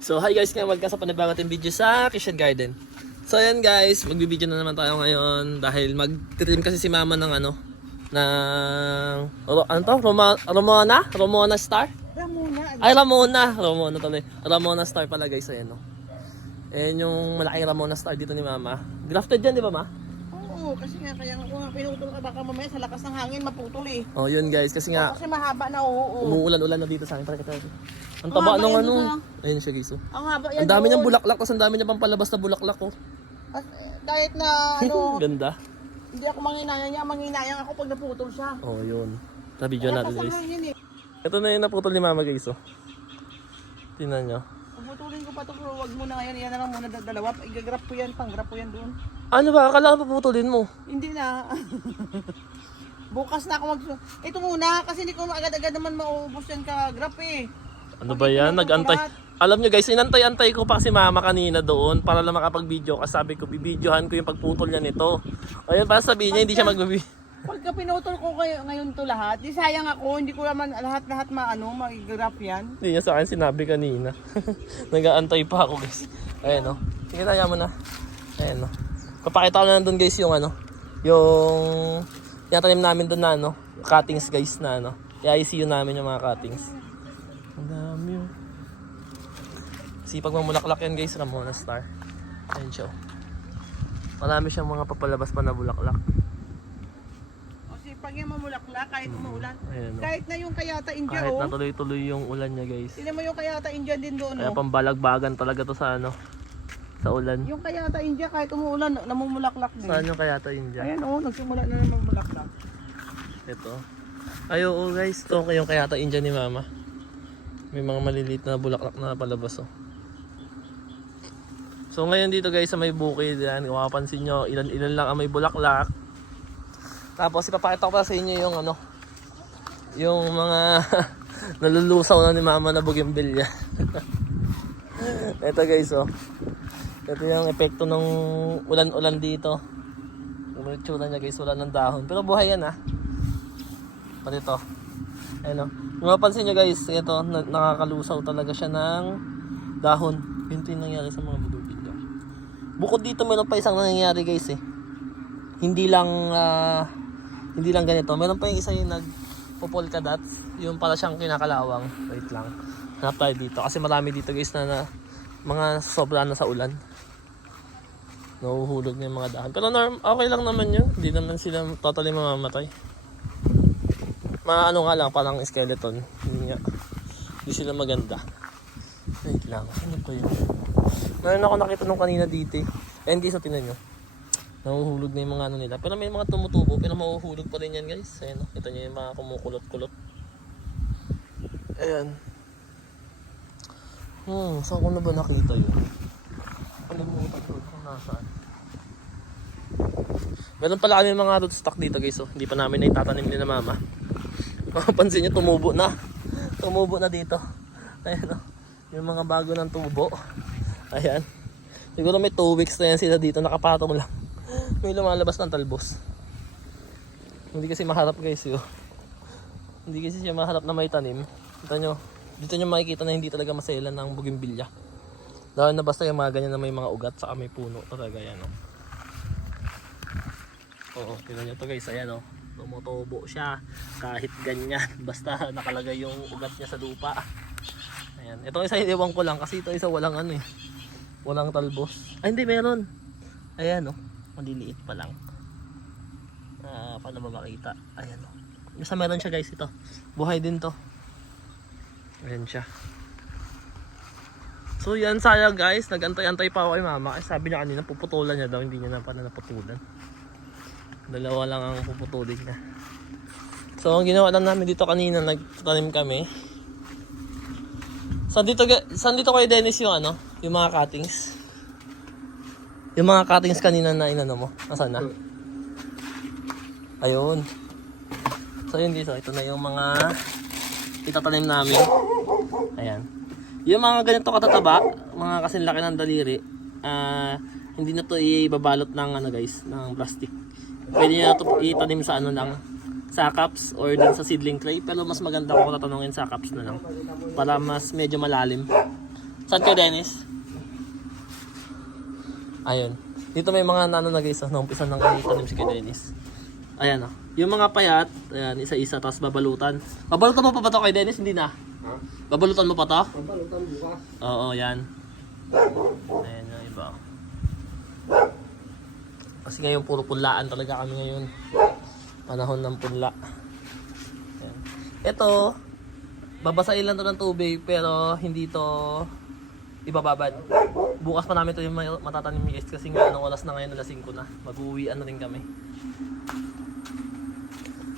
So hi guys, ngayon magkasa panibago natin video sa kitchen garden. So ayan guys, magbibideo na naman tayo ngayon dahil mag-trim kasi si mama ng ano, ng, Ro- ano to? Roma, Ramona? Ramona Star? Ramona. Ay, Ramona! Ramona tuloy. Ramona Star pala guys, ayan o. Ayan yung malaking Ramona Star dito ni mama. Grafted yan, di ba ma? Oo, kasi nga kaya nga pinutol ka baka mamaya sa lakas ng hangin maputol eh. Oh, yun guys, kasi nga Kasi mahaba na oo. umuulan-ulan na dito sa akin. Tara, tara. Ang Ang taba haba ng yan ano. Ayun siya guys. oh. Ang haba yan. Ang dami niyang doon. bulaklak, tapos ang dami niya pang palabas na bulaklak oh. At, eh, Kahit na ano, Ganda. hindi ako manginayang niya, manginayang ako pag naputol siya. Oh, yun. Sa video natin Lakas ng guys. hangin eh. Ito na yung naputol ni mama guys oh. Tingnan nyo. Puputulin ko pa to pero wag muna ngayon, yan na lang muna da- dalawa. Igagrap ko yan, panggrap ko yan doon. Ano ba? Akala ko puputulin mo. Hindi na. Bukas na ako mag... Ito muna, kasi hindi ko agad-agad naman mauubos yan ka-grap eh. Ano ba yan? Nag-antay. Alam nyo guys, inantay-antay ko pa si mama kanina doon para lang makapag-video kasi sabi ko, bibidyohan ko yung pagputol niya nito. Ayun, para sabihin niya, hindi siya magbibi. Pagka pinutol ko kayo ngayon to lahat, di sayang ako, hindi ko naman lahat-lahat maano, mag-graph yan. Hindi niya sa akin sinabi kanina. Nag-aantay pa ako guys. Ayan o. Sige, taya mo na. Ayan o. Papakita ko na doon guys yung ano. Yung tinatanim namin doon na ano. Cuttings guys na ano. I-ICU namin yung mga cuttings. Ang dami oh. Sipag mamulaklak yan guys. Ramona Star. Ayan siya oh. Marami siyang mga papalabas pa na bulaklak. Pag yan mamulakla, kahit umuulan, Ayan o. kahit na yung kayata India, Kahit oh. natuloy-tuloy yung ulan niya guys. Tignan mo yung kayata India din doon, Kaya oh. pambalagbagan talaga to sa ano. Sa ulan. Yung kayata India, kahit umuulan, namumulaklak din. Saan yung kaya to yun dyan? Ayan, oh, nagsimula na naman mamulaklak. Ito. Ay, oo guys. Ito yung kaya to Indian ni mama. May mga maliliit na bulaklak na palabas oh. So ngayon dito guys sa may bukid yan, kung mapapansin nyo, ilan-ilan lang ang may bulaklak. Tapos ipapakita ko pa sa inyo yung ano, yung mga nalulusaw na ni mama na bougainvillea. Ito guys oh. Ito yung epekto ng ulan-ulan dito. Yung niya guys, wala ng dahon. Pero buhay yan ah. Pati ito. Ayun o. Kung mapansin nyo guys, ito, na- nakakalusaw talaga siya ng dahon. Yun ito yung nangyari sa mga bugilya. Bukod dito, meron pa isang nangyayari guys eh. Hindi lang, ah, hindi lang ganito. Meron pa yung isa yung nag polka dots. Yung pala siyang kinakalawang. Wait lang. Hanap tayo dito. Kasi marami dito guys na, na mga sobra na sa ulan. Nahuhulog na yung mga dahon. Pero norm, okay lang naman yun. Hindi naman sila totally mamamatay. Maano nga lang, parang skeleton. Hindi nga. Hindi sila maganda. Wait lang. Ano pa yun? Meron ako nakita nung kanina dito eh. Eh, hindi sa tinan nyo. Nahuhulog na yung mga ano nila. Pero may mga tumutubo. Pero mahuhulog pa rin yan guys. Ayan o. Kita nyo yung mga kumukulot-kulot. Ayan. Hmm, saan ko na ba nakita yun? Kalimutan ko kung nasaan. Meron pala kami mga rootstock dito guys. Oh. Hindi pa namin naitatanim ni na mama. Mapapansin nyo, tumubo na. Tumubo na dito. Ayan o. Yung mga bago ng tubo. Ayan. Siguro may 2 weeks na yan sila dito. Nakapatong lang. May lumalabas ng talbos. Hindi kasi maharap guys yun. Hindi kasi siya maharap na may tanim. Kita nyo. Dito nyo makikita na hindi talaga maselan ng bugimbilya. Dahil na basta yung mga ganyan na may mga ugat saka may puno talaga yan. Oh. Oo, tingnan nyo to guys. Ayan oh. Tumutubo siya. Kahit ganyan. Basta nakalagay yung ugat niya sa lupa. Ayan. Itong isa iniwan ko lang kasi ito isa walang ano eh. Walang talbos. Ay hindi meron. Ayan oh. Maliliit pa lang. Ah, paano ba makita? Ayan oh. Basta meron siya guys ito. Buhay din to. Ayan siya. So yan sayang guys, nagantay-antay pa ako kay mama kasi sabi niya kanina puputulan niya daw, hindi niya na pala naputulan. Dalawa lang ang puputulin niya. So ang ginawa lang namin dito kanina, nagtanim kami. Saan dito, saan dito kay Dennis yung ano? Yung mga cuttings? Yung mga cuttings kanina na inano mo? Nasaan na? Ayun. So yun dito, ito na yung mga itatanim namin. Ayan. Yung mga ganito katataba, mga kasing laki ng daliri, ah hindi na to ibabalot ng ano guys, ng plastic. Pwede na to itanim sa ano lang, sa cups or dun sa seedling tray. Pero mas maganda kung tatanungin sa cups na lang. Para mas medyo malalim. Saan Dennis? Ayun. Dito may mga nano na guys, oh, naumpisa ng tanim si Dennis. Ayan oh. Yung mga payat, ayan, isa-isa, tapos babalutan. Babalutan mo pa ba to kay Dennis? Hindi na. Babalutan mo pa to? Pampalutan bukas. Oo, yan. Ayan yung iba. Kasi ngayon puro punlaan talaga kami ngayon. Panahon ng punla. Ayan. Ito, babasahin lang to ng tubig pero hindi to ibababad. Bukas pa namin to yung matatanim guys kasi nga anong oras na ngayon alas 5 na. Mag-uwian na rin kami.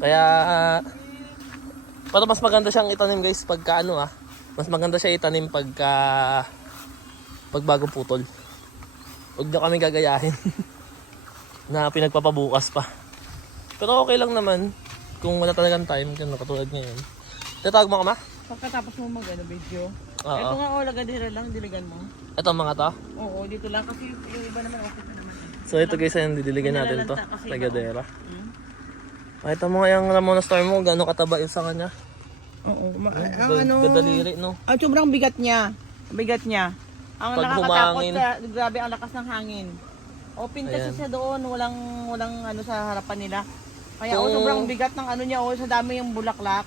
Kaya pero mas maganda siyang itanim guys pagka ano ah. Mas maganda siya itanim pagka pag bagong putol. Huwag niyo kami gagayahin. na pinagpapabukas pa. Pero okay lang naman kung wala talagang time kung katulad ngayon. Tatawag mo ka ma? Pagkatapos mo mag ano, video. Oo. Ito nga, oh, lagadira lang, diligan mo. Ito mga to. Oo, dito lang kasi yung iba naman okay na naman. So ito guys, yung didiligan natin to. Kasi Tagadera. Hmm? Pakita mo nga yung Ramona Star mo, gano'ng kataba yun sa kanya. Oo, ma- ang ano, Gadaliri, no? ang sobrang bigat niya. Bigat niya. Ang Pag nakakatakot, humangin. kaya, grabe ang lakas ng hangin. Open kasi Ayan. siya doon, walang walang ano sa harapan nila. Kaya oh, sobrang bigat ng ano niya, oh, sa dami yung bulaklak.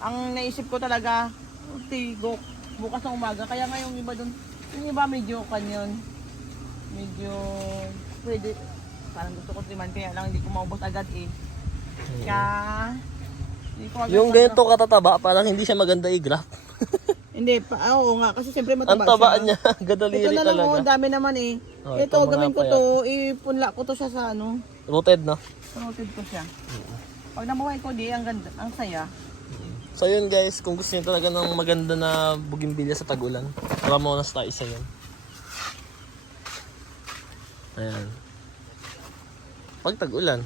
Ang naisip ko talaga, oh, tigo, bukas ng umaga. Kaya nga yung iba doon, yung iba medyo kanyon. Medyo pwede, parang gusto ko timan, kaya lang hindi ko maubos agad eh. Kaya, hindi ko agad Yung ganito katataba, parang hindi siya maganda i-graph. Hindi, pa, ah, oo nga, kasi siyempre Ang mataba tabaan siya. niya, gadaliri Ito na lang, oh, talaga. dami naman eh. Oh, ito, ito, mga gawin ko to, ipunla ko to siya sa ano, Rooted, no? roted ko siya. Pag nabuhay ko, di, ang ganda, ang saya. So yun guys, kung gusto niyo talaga ng maganda na bugimbilya sa tagulan, Ramona Star isa yun. Ayan. Pag tagulan,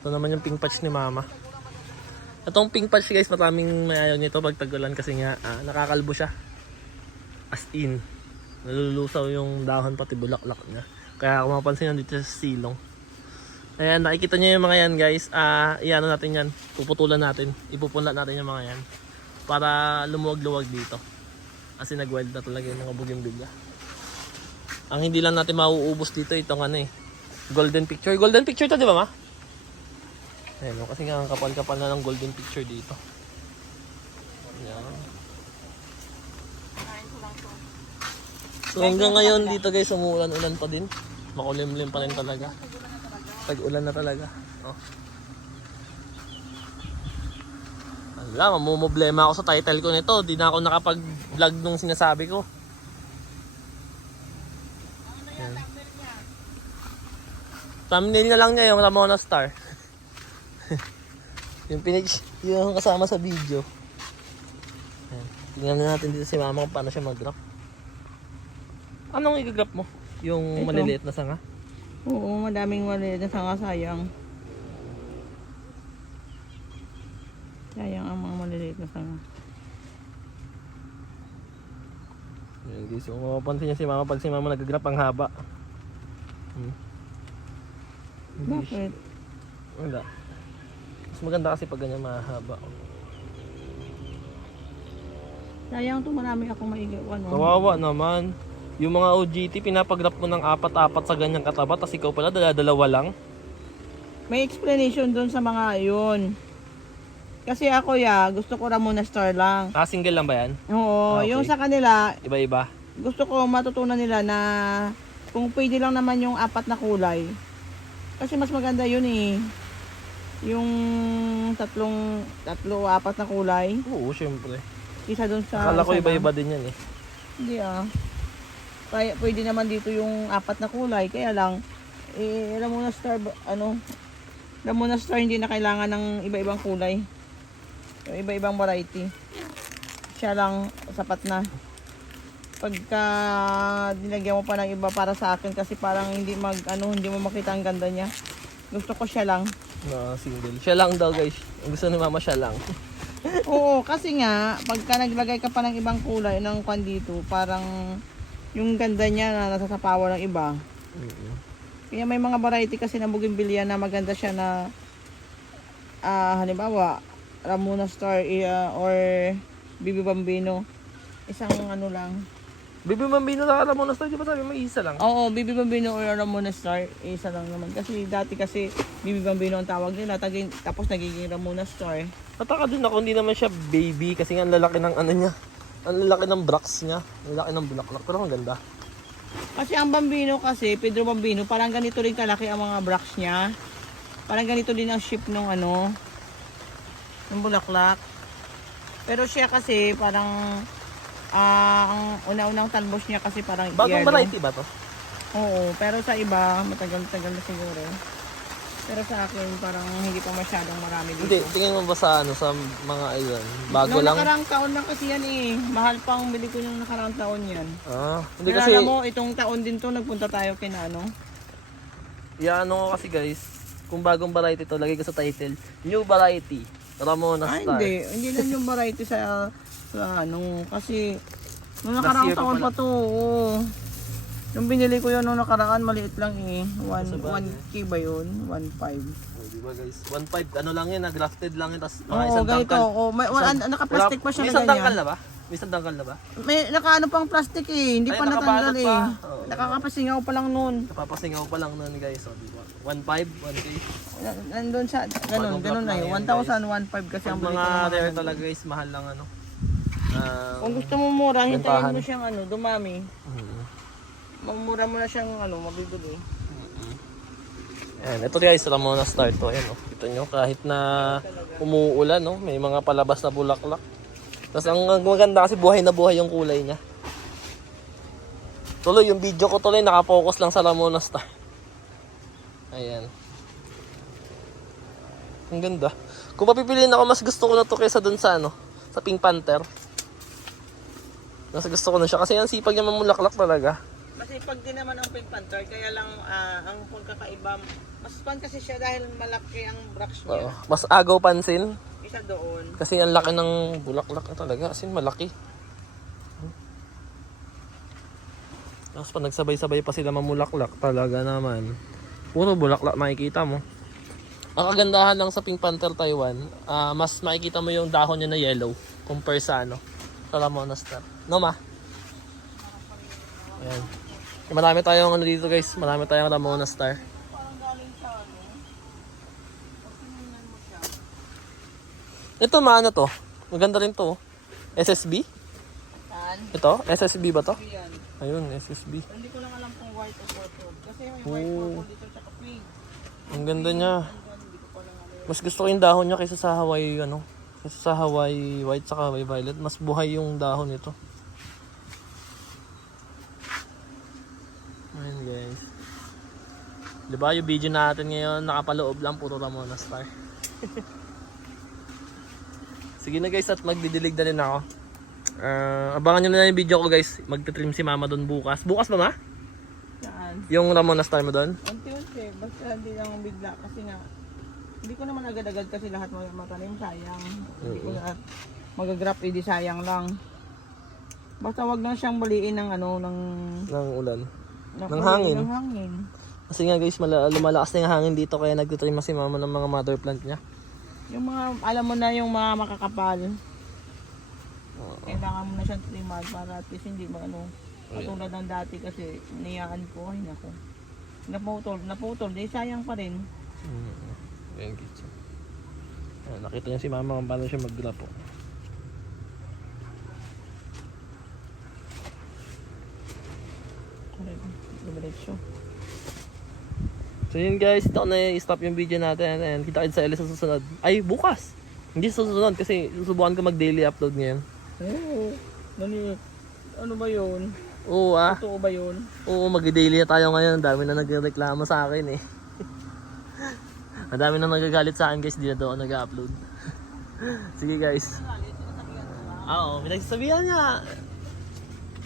ito naman yung pink patch ni mama. Itong pink patch guys, maraming mayayaw nito pag tagulan kasi nga ah, nakakalbo siya. As in, nalulusaw yung dahon pati bulaklak niya. Kaya kung mapansin nyo dito sa silong. Ayan, nakikita nyo yung mga yan guys. Ah, iano natin yan. Puputulan natin. Ipupunla natin yung mga yan. Para lumuwag-luwag dito. Kasi nag-wild na talaga yung mga bugimbilya. Ang hindi lang natin mauubos dito itong ano eh. Golden picture. Golden picture to di ba ma? Ayan, oh, kasi nga ang kapal-kapal na ng golden picture dito. Ayan. So hanggang ngayon dito guys, umuulan-ulan pa din. Makulimlim pa rin talaga. Pag-ulan na talaga. Oh. Wala, mamumblema ako sa title ko nito. Di na ako nakapag-vlog nung sinasabi ko. Yan. Thumbnail na lang niya yung Ramona Star. yung pinage, yung kasama sa video. Tingnan na natin dito si mama kung paano siya mag-graph. Anong i-graph mo? Yung Ito. maliliit na sanga? Oo, madaming na sanga sayang. Sayang ang mga maliliit na sanga. Yan guys, kung mapapansin niya si mama pag si mama nag-graph ang haba. Hmm. Bakit? Wala. Mas maganda kasi pag ganyan mahaba. Sayang to marami akong maigawan. Kawawa naman. Yung mga OGT, pinapagrap mo ng apat-apat sa ganyang kataba, tapos ikaw pala dala-dalawa lang. May explanation doon sa mga yun. Kasi ako ya, gusto ko Ramona Star lang. Ah, single lang ba yan? Oo, Ah, okay. yung sa kanila, Iba-iba. gusto ko matutunan nila na kung pwede lang naman yung apat na kulay. Kasi mas maganda yun eh. Yung tatlong, tatlo, apat na kulay. Oo, syempre. Isa doon sa... Akala ko iba-iba din yan eh. Hindi ah. Kaya, pwede naman dito yung apat na kulay. Kaya lang, eh, Ramona Star, ano, Ramona Star hindi na kailangan ng iba-ibang kulay. Yung iba-ibang variety. Siya lang, sapat na. Pagka nilagyan mo pa ng iba para sa akin kasi parang hindi mag ano hindi mo makita ang ganda niya. Gusto ko siya lang. Na single. Siya lang daw guys. Gusto ni mama siya lang. Oo, kasi nga pagka naglagay ka pa ng ibang kulay ng kwan dito, parang yung ganda niya na nasasapawan ng iba. Oo. Kaya may mga variety kasi ng bougainvillea na maganda siya na ah halimbawa Ramona Star ah, or Bibi Bambino isang ano lang Bibi Mambino na alam mo na di ba sabi mo isa lang? Oo, Bibi Bambino or Ramona Star, isa lang naman. Kasi dati kasi Bibi Bambino ang tawag nila, taging, tapos nagiging Ramona Star. Nataka din ako, hindi naman siya baby kasi nga lalaki ng ano niya. Ang lalaki ng brax niya. Ang lalaki ng bulaklak. Pero ang ganda. Kasi ang Bambino kasi, Pedro Bambino, parang ganito rin kalaki ang mga bracts niya. Parang ganito din ang shape ng ano, ng bulaklak. Pero siya kasi parang, ah, ang una-unang talbos niya kasi parang Bagong variety ba to? Oo, pero sa iba, matagal-tagal na siguro. Pero sa akin, parang hindi pa masyadong marami dito. Hindi, tingin mo ba sa ano, sa mga ayun? Bago Noong lang? nakarang taon lang kasi yan eh. Mahal pang bili ko yung nakarang taon yan. Ah, hindi kasi, Alam mo, itong taon din to, nagpunta tayo kina ano. ano ko kasi guys, kung bagong variety to, lagay ko sa title, new variety. Ramona Ay, Star. hindi. Hindi lang yung variety sa, sa ano. Kasi, nung Last nakarang year pa taon pala. pa to, oo. Yung binili ko yun nung nakaraan, maliit lang eh. 1 Sa bagay. 1K ba yun? 1.5. Oh, di ba guys? 1.5, ano lang yun, grafted lang yun, tapos mga Oo, isang ganito. tangkal. Oh, may, wala, naka-plastic pa siya May na isang tangkal ganyan. na ba? May isang tangkal na ba? May nakaano pang plastic eh. Hindi Ay, pa natanggal nakabalot eh. pa. Oo. Nakakapasingaw pa lang nun. Napapasingaw pa lang nun guys, oh, di ba? 1.5, 1K. Na- Nandun sa, ganun, Bagong ganun na yun. lang yan, 1,000, 1,500 kasi ang mga rare talaga guys, mahal lang ano. Ah, Kung gusto mo mura, hintayin mo siyang ano, dumami. mm. Mamura mo na siyang ano, mabibili. Ayan, ito guys, Ramona Star to. Ayan, oh. Kita nyo, kahit na umuulan, no? may mga palabas na bulaklak. Tapos ang maganda kasi buhay na buhay yung kulay niya. Tuloy, yung video ko tuloy nakapokus lang sa Ramona Star. Ayan. Ang ganda. Kung papipiliin ako, mas gusto ko na to kaysa dun sa ano, sa Pink Panther. Mas gusto ko na siya kasi ang sipag niya mamulaklak talaga. Kasi pag din naman ang Pink Panther, kaya lang ah, ang pagkakaiba, mas fun kasi siya dahil malaki ang brush niya. Oo. Mas agaw pansin. Isa doon. Kasi ang laki ng bulaklak na talaga. As in, malaki. Tapos pag nagsabay-sabay pa sila mamulaklak, talaga naman. Puro bulaklak makikita mo. Ang kagandahan lang sa Pink Panther Taiwan, ah, mas makikita mo yung dahon niya na yellow compare sa ano, sa Ramona Star. No ma? Ayan. Marami tayong ano dito guys, marami tayong Ramona Star. Ano. Ito maano to? Maganda rin to. oh. SSB? saan? Ito? SSB ba to? Ayun, SSB. Hindi ko lang alam kung white o purple. Kasi may white, purple dito, tsaka pink. Ang ganda niya. Mas gusto ko yung dahon niya kaysa sa Hawaii, ano. Kaysa sa Hawaii white saka Hawaii violet. Mas buhay yung dahon nito. Ayun guys. Di ba yung video natin ngayon, nakapaloob lang, puro Ramona Star. Sige na guys, at magdidilig na rin ako. Ah, abangan nyo na lang yung video ko guys. Magtitrim si mama doon bukas. Bukas ba ma? Saan? Yung Ramona Star mo doon? Unti-unti, basta hindi lang bigla kasi nga hindi ko naman agad-agad kasi lahat mag- matanim sayang. Hindi ko lahat magagrap edi sayang lang. Basta wag lang siyang baliin ng ano ng Ng ulan. ng, Ng hangin. Ng hangin. Kasi nga guys, mala- lumalakas na yung hangin dito kaya nagtitrim si mama ng mga mother plant niya. Yung mga alam mo na yung mga makakapal. Kailangan mo na siyang triman para at least hindi mo ano katulad ng dati kasi niyaan ko ay nako. Naputol, naputol, di sayang pa rin. Mm. Ayan guys. Ayan, nakita niya si mama kung paano siya mag-grab po. Diretso. So yun guys, ito na i-stop yung video natin and kita kayo sa LS sa susunod. Ay, bukas! Hindi sa susunod kasi susubukan ko mag-daily upload ngayon. Oo. Nani, ano ba yun? Oo ah. Totoo ba yun? Oo, mag-daily na tayo ngayon. Ang dami na nagreklamo sa akin eh. Ang dami na nagagalit sa akin guys, di na daw ako nag-upload. Sige guys. Oo, may nagsasabihan niya.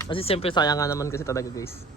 Kasi siyempre sayang nga naman kasi talaga guys. Ah.